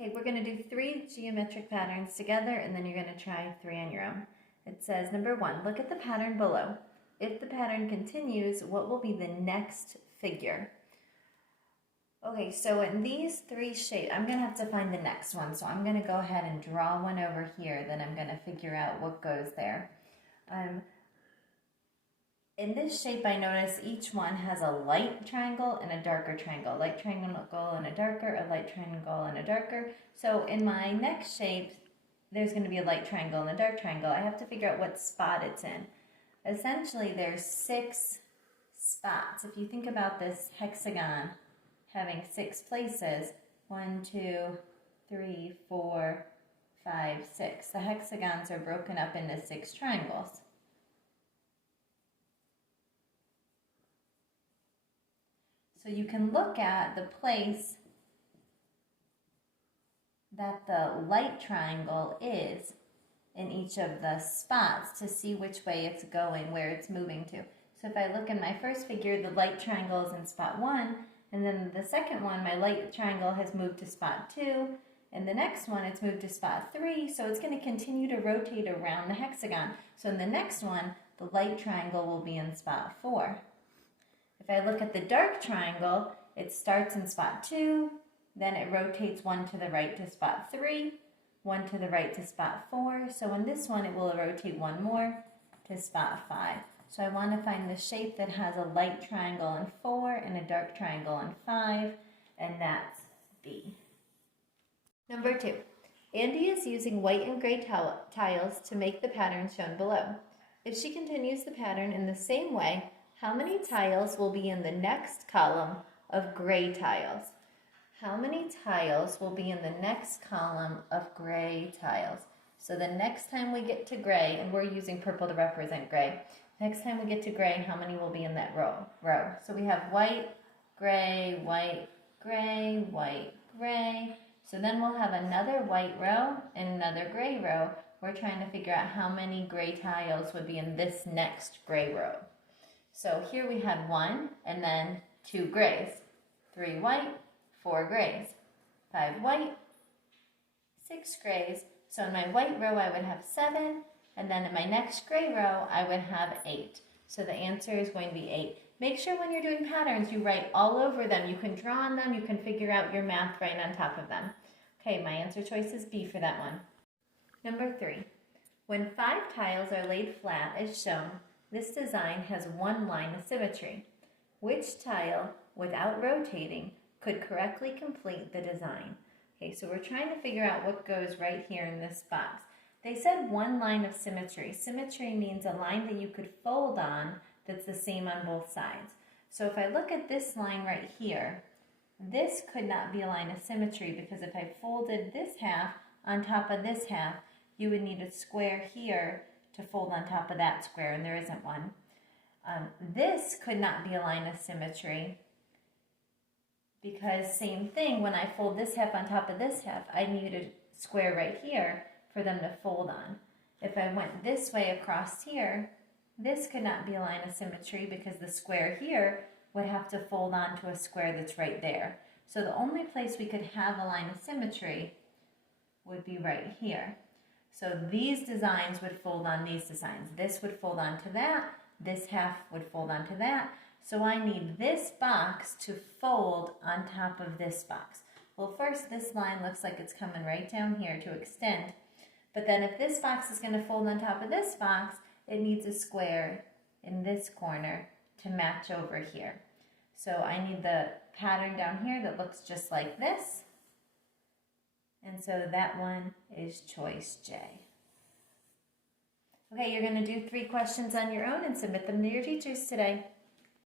Okay, we're going to do 3 geometric patterns together, and then you're going to try 3 on your own. It says, number 1, look at the pattern below. If the pattern continues, what will be the next figure? Okay, so in these 3 shapes, I'm going to have to find the next one. So I'm going to go ahead and draw one over here, then I'm going to figure out what goes there. In this shape, I notice each one has a light triangle and a darker triangle. Light triangle and a darker, a light triangle and a darker. So in my next shape, there's going to be a light triangle and a dark triangle. I have to figure out what spot it's in. Essentially, there's 6 spots. If you think about this hexagon having 6 places, 1, 2, 3, 4, 5, 6. The hexagons are broken up into 6 triangles. So you can look at the place that the light triangle is in each of the spots to see which way it's going, where it's moving to. So if I look in my first figure, the light triangle is in spot 1, and then the second one, my light triangle has moved to spot 2, and the next one, it's moved to spot 3, so it's going to continue to rotate around the hexagon. So in the next one, the light triangle will be in spot 4. If I look at the dark triangle, it starts in spot 2, then it rotates 1 to the right to spot 3, 1 to the right to spot 4. So in this one, it will rotate 1 more to spot 5. So I want to find the shape that has a light triangle in 4 and a dark triangle in 5, and that's B. Number 2. Andy is using white and gray tiles to make the pattern shown below. If she continues the pattern in the same way, how many tiles will be in the next column of gray tiles? How many tiles will be in the next column of gray tiles? So the next time we get to gray, and we're using purple to represent gray, next time we get to gray, how many will be in that row? So we have white, gray, white, gray, white, gray. So then we'll have another white row and another gray row. We're trying to figure out how many gray tiles would be in this next gray row. So here we had 1 and then 2 grays, 3 white, 4 grays, 5 white, 6 grays. So in my white row I would have 7, and then in my next gray row I would have 8. So the answer is going to be 8. Make sure when you're doing patterns you write all over them. You can draw on them, you can figure out your math right on top of them. Okay, my answer choice is B for that one. Number 3. When 5 tiles are laid flat as shown, this design has 1 line of symmetry. Which tile, without rotating, could correctly complete the design? Okay, so we're trying to figure out what goes right here in this box. They said 1 line of symmetry. Symmetry means a line that you could fold on that's the same on both sides. So if I look at this line right here, this could not be a line of symmetry because if I folded this half on top of this half, you would need a square here to fold on top of that square, and there isn't one. This could not be a line of symmetry because same thing, when I fold this half on top of this half, I need a square right here for them to fold on. If I went this way across here, this could not be a line of symmetry because the square here would have to fold on to a square that's right there. So the only place we could have a line of symmetry would be right here. So these designs would fold on these designs. This would fold onto that. This half would fold onto that. So I need this box to fold on top of this box. Well, first this line looks like it's coming right down here to extend. But then if this box is going to fold on top of this box, it needs a square in this corner to match over here. So I need the pattern down here that looks just like this. And so that one is choice J. Okay, you're going to do 3 questions on your own and submit them to your teachers today.